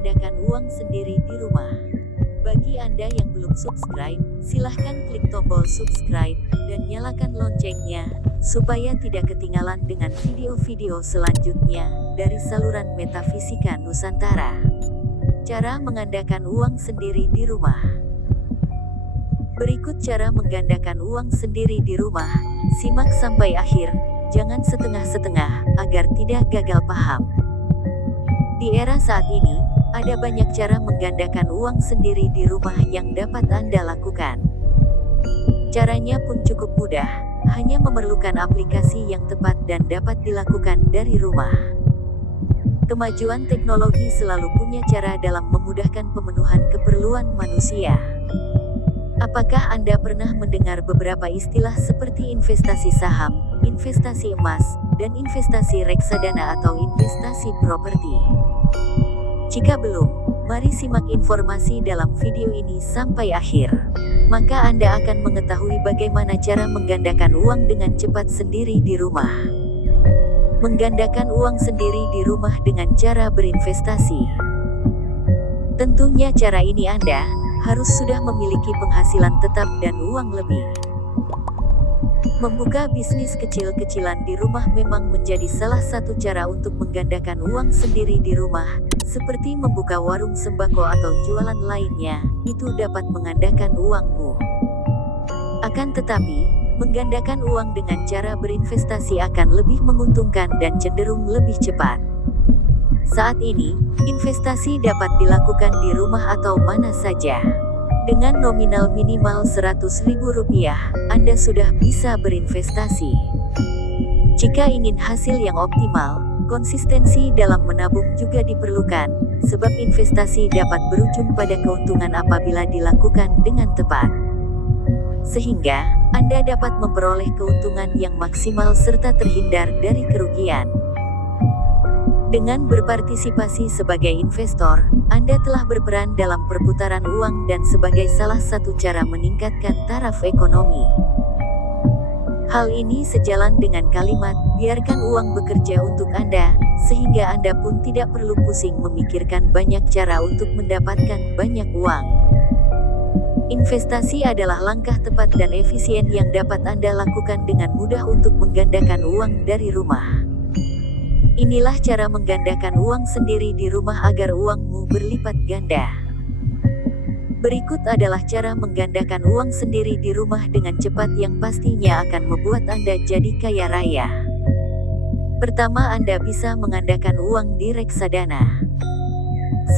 menggandakan uang sendiri di rumah. Bagi Anda yang belum subscribe, silahkan klik tombol subscribe dan nyalakan loncengnya, supaya tidak ketinggalan dengan video-video selanjutnya dari saluran Metafisika Nusantara. Cara menggandakan uang sendiri di rumah. Berikut cara menggandakan uang sendiri di rumah. Simak sampai akhir, jangan setengah-setengah, agar tidak gagal paham. Di era saat ini, ada banyak cara menggandakan uang sendiri di rumah yang dapat Anda lakukan. Caranya pun cukup mudah, hanya memerlukan aplikasi yang tepat dan dapat dilakukan dari rumah. Kemajuan teknologi selalu punya cara dalam memudahkan pemenuhan keperluan manusia. Apakah Anda pernah mendengar beberapa istilah seperti investasi saham, investasi emas, dan investasi reksadana atau investasi properti? Jika belum, mari simak informasi dalam video ini sampai akhir. Maka Anda akan mengetahui bagaimana cara menggandakan uang dengan cepat sendiri di rumah. Menggandakan uang sendiri di rumah dengan cara berinvestasi. Tentunya cara ini Anda harus sudah memiliki penghasilan tetap dan uang lebih. Membuka bisnis kecil-kecilan di rumah memang menjadi salah satu cara untuk menggandakan uang sendiri di rumah, seperti membuka warung sembako atau jualan lainnya, itu dapat menggandakan uangmu. Akan tetapi, menggandakan uang dengan cara berinvestasi akan lebih menguntungkan dan cenderung lebih cepat. Saat ini, investasi dapat dilakukan di rumah atau mana saja. Dengan nominal minimal Rp100.000, Anda sudah bisa berinvestasi. Jika ingin hasil yang optimal, konsistensi dalam menabung juga diperlukan, sebab investasi dapat berujung pada keuntungan apabila dilakukan dengan tepat. Sehingga, Anda dapat memperoleh keuntungan yang maksimal serta terhindar dari kerugian. Dengan berpartisipasi sebagai investor, Anda telah berperan dalam perputaran uang dan sebagai salah satu cara meningkatkan taraf ekonomi. Hal ini sejalan dengan kalimat, biarkan uang bekerja untuk Anda, sehingga Anda pun tidak perlu pusing memikirkan banyak cara untuk mendapatkan banyak uang. Investasi adalah langkah tepat dan efisien yang dapat Anda lakukan dengan mudah untuk menggandakan uang dari rumah. Inilah cara menggandakan uang sendiri di rumah agar uangmu berlipat ganda. Berikut adalah cara menggandakan uang sendiri di rumah dengan cepat yang pastinya akan membuat Anda jadi kaya raya. Pertama, Anda bisa menggandakan uang di reksadana.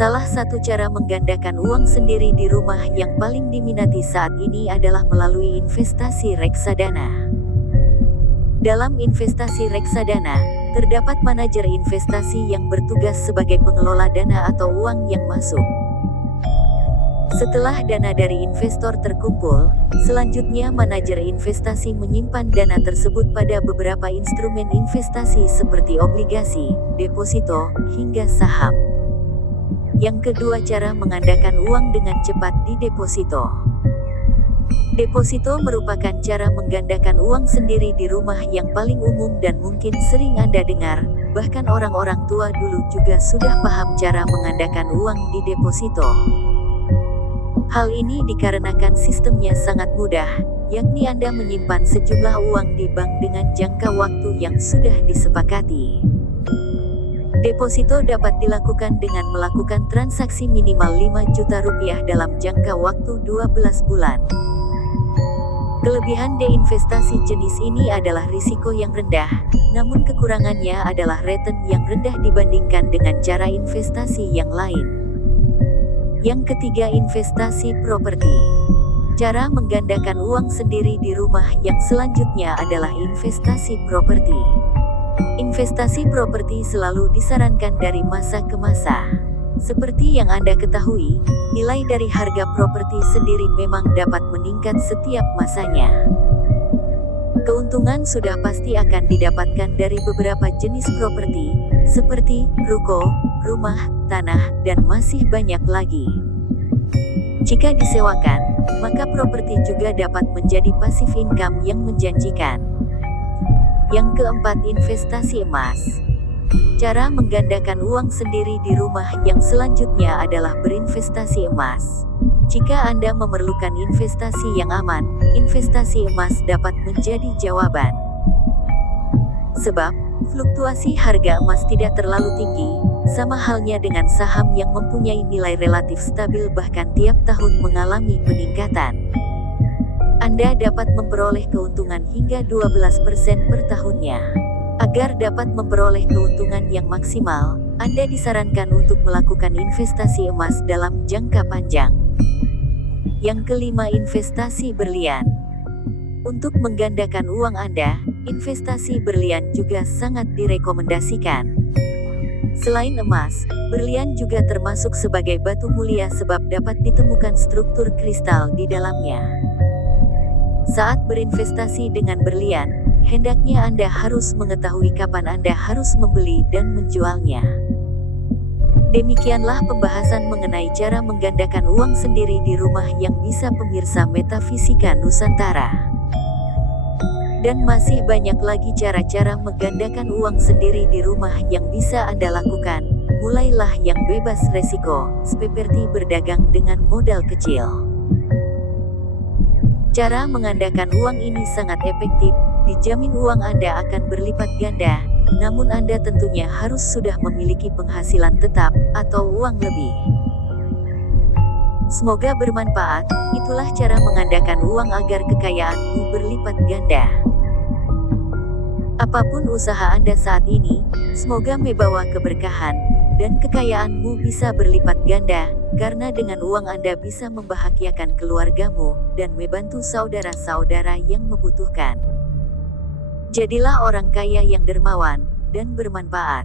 Salah satu cara menggandakan uang sendiri di rumah yang paling diminati saat ini adalah melalui investasi reksadana. Dalam investasi reksadana, terdapat manajer investasi yang bertugas sebagai pengelola dana atau uang yang masuk. Setelah dana dari investor terkumpul, selanjutnya manajer investasi menyimpan dana tersebut pada beberapa instrumen investasi seperti obligasi, deposito, hingga saham. Yang kedua, cara menggandakan uang dengan cepat di deposito. Deposito merupakan cara menggandakan uang sendiri di rumah yang paling umum dan mungkin sering Anda dengar, bahkan orang-orang tua dulu juga sudah paham cara menggandakan uang di deposito. Hal ini dikarenakan sistemnya sangat mudah, yakni Anda menyimpan sejumlah uang di bank dengan jangka waktu yang sudah disepakati. Deposito dapat dilakukan dengan melakukan transaksi minimal Rp5 juta dalam jangka waktu 12 bulan. Kelebihan investasi jenis ini adalah risiko yang rendah, namun kekurangannya adalah return yang rendah dibandingkan dengan cara investasi yang lain. Yang ketiga, investasi properti. Cara menggandakan uang sendiri di rumah yang selanjutnya adalah investasi properti. Investasi properti selalu disarankan dari masa ke masa. Seperti yang Anda ketahui, nilai dari harga properti sendiri memang dapat meningkat setiap masanya. Keuntungan sudah pasti akan didapatkan dari beberapa jenis properti, seperti ruko, rumah, tanah, dan masih banyak lagi. Jika disewakan, maka properti juga dapat menjadi passive income yang menjanjikan. Yang keempat, investasi emas. Cara menggandakan uang sendiri di rumah yang selanjutnya adalah berinvestasi emas. Jika Anda memerlukan investasi yang aman, investasi emas dapat menjadi jawaban. Sebab, fluktuasi harga emas tidak terlalu tinggi, sama halnya dengan saham yang mempunyai nilai relatif stabil bahkan tiap tahun mengalami peningkatan. Anda dapat memperoleh keuntungan hingga 12% per tahunnya. Agar dapat memperoleh keuntungan yang maksimal, Anda disarankan untuk melakukan investasi emas dalam jangka panjang. Yang kelima, investasi berlian. Untuk menggandakan uang Anda, investasi berlian juga sangat direkomendasikan. Selain emas, berlian juga termasuk sebagai batu mulia sebab dapat ditemukan struktur kristal di dalamnya. Saat berinvestasi dengan berlian, hendaknya Anda harus mengetahui kapan Anda harus membeli dan menjualnya. Demikianlah pembahasan mengenai cara menggandakan uang sendiri di rumah yang bisa pemirsa Metafisika Nusantara. Dan masih banyak lagi cara-cara menggandakan uang sendiri di rumah yang bisa Anda lakukan. Mulailah yang bebas resiko, seperti berdagang dengan modal kecil. Cara menggandakan uang ini sangat efektif, dijamin uang Anda akan berlipat ganda, namun Anda tentunya harus sudah memiliki penghasilan tetap, atau uang lebih. Semoga bermanfaat, itulah cara menggandakan uang agar kekayaanmu berlipat ganda. Apapun usaha Anda saat ini, semoga membawa keberkahan, dan kekayaanmu bisa berlipat ganda, karena dengan uang Anda bisa membahagiakan keluargamu, dan membantu saudara-saudara yang membutuhkan. Jadilah orang kaya yang dermawan, dan bermanfaat.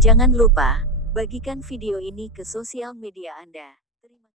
Jangan lupa, bagikan video ini ke sosial media Anda.